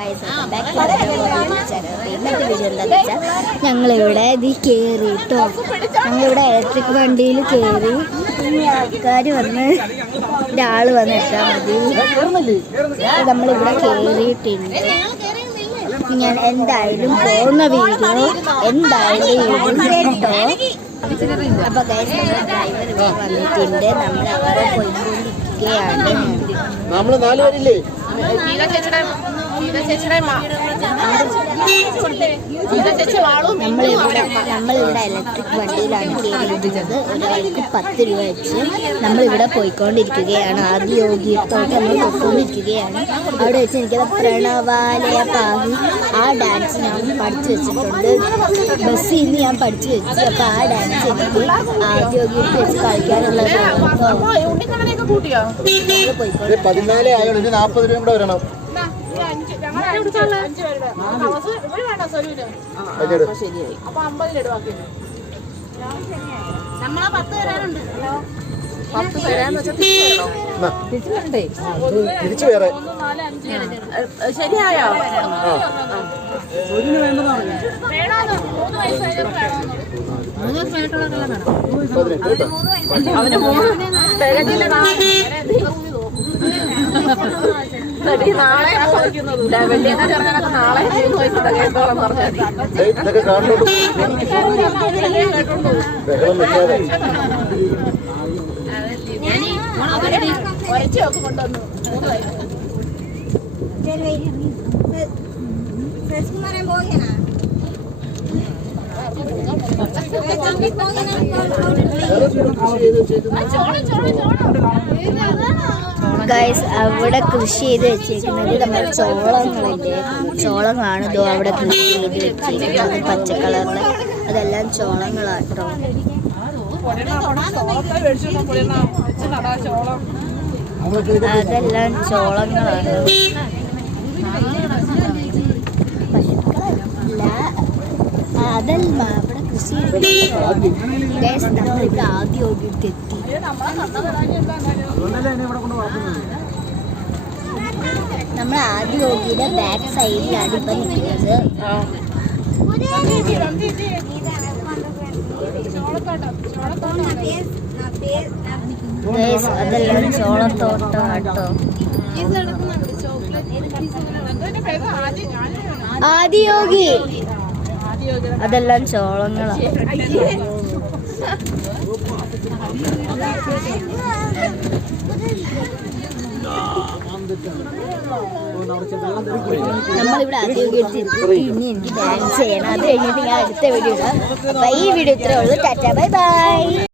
ഇന്നത്തെ വീഡിയോ എന്താണെന്ന് വെച്ചാൽ ഞങ്ങളിവിടെ ഇത് കയറിയിട്ടോ ഞങ്ങളിവിടെ ഇലക്ട്രിക് വണ്ടിയിൽ കയറി ഇനി ആൾക്കാർ വന്ന് ഒരാൾ വന്ന് ഇട്ടാൽ മതി. നമ്മളിവിടെ കയറിയിട്ടുണ്ട്. ഞാൻ എന്തായാലും പോകുന്ന വീഡിയോ എന്തായാലും കേട്ടോ. അപ്പോൾ ഗൈസ് നമ്മുടെ ഡ്രൈവർ ഇവിടെ വന്നിട്ടുണ്ട്. നമ്മൾ അവിടെ പോയിക്കൊണ്ടിരിക്കുകയാണ്. നമ്മള് 4 പേരില്ലേ? നമ്മളിവിടെ ഇലക്ട്രിക് വണ്ടിയിലാണ് കയറിയിരിക്കുന്നത്. ഒരാൾക്ക് 10 രൂപ വെച്ച് നമ്മളിവിടെ പോയിക്കൊണ്ടിരിക്കുകയാണ്. ആദ്യ യോഗിത്തോട്ട് നമ്മൾ പോയിക്കൊണ്ടിരിക്കുകയാണ്. അവിടെ വെച്ച് എനിക്കത് പ്രണവാലയ പാഹി ആ ഡാൻസ് ഞാൻ പഠിച്ചു വെച്ചിട്ടുണ്ട്. ബസ്സിൽ നിന്ന് ഞാൻ പഠിച്ചു വെച്ചു. അപ്പോൾ ആ ഡാൻസ് എനിക്ക് ആദ്യ യോഗിത്ത് വെച്ച് കളിക്കാനുള്ളത്. 14 ആയോണ്ട് 40 രൂപ കൂടെ വരണം. തിരിച്ചു വേറെ ശരിയായോ? അവന് നാളെ വെള്ളിയൊക്കെ ചെറുക്കനൊക്കെ നാളെ 3 വയസ്സ് തികയത്തോളം പറഞ്ഞാൽ ഒരച്ചൊക്കെ കൊണ്ടുവന്നു 3 വയസ്സ്. ഗൈസ് അവിടെ കൃഷി ചെയ്ത് വെച്ചിരിക്കുന്നത് നമ്മുടെ ചോളങ്ങളില്ലേ, ചോളമാണ് ഇതോ അവിടെ കൃഷി ചെയ്ത് വെച്ചിരിക്കുന്നത്. പച്ച കളറിൽ അതെല്ലാം ചോളങ്ങളാട്ടോ. അതെല്ലാം ചോളങ്ങളാണ്. അതല്ല അവിടെ കൃഷി ഗൈസ് നമ്മളിവിടെ ആദ്യം ഓടിയിട്ട് എത്തി. നമ്മൾ ആദ്യ യോഗിയുടെ ബാക്ക് സൈഡിലാണ് ഇപ്പം നിൽക്കുന്നത്. അതെല്ലാം ചോളത്തോട്ടം കേട്ടോ. ആദിയോഗി അതെല്ലാം ചോളങ്ങളാണ്. നമ്മളിവിടെ ആദ്യം ഇനി എനിക്ക് ഡാൻസ് ചെയ്യണം. അത് കഴിഞ്ഞിട്ട് ഞാൻ അടുത്ത വീഡിയോ ഇടാം. അപ്പോൾ ഈ വീഡിയോ ഇത്രേ ഉള്ളൂ. Tata bye bye.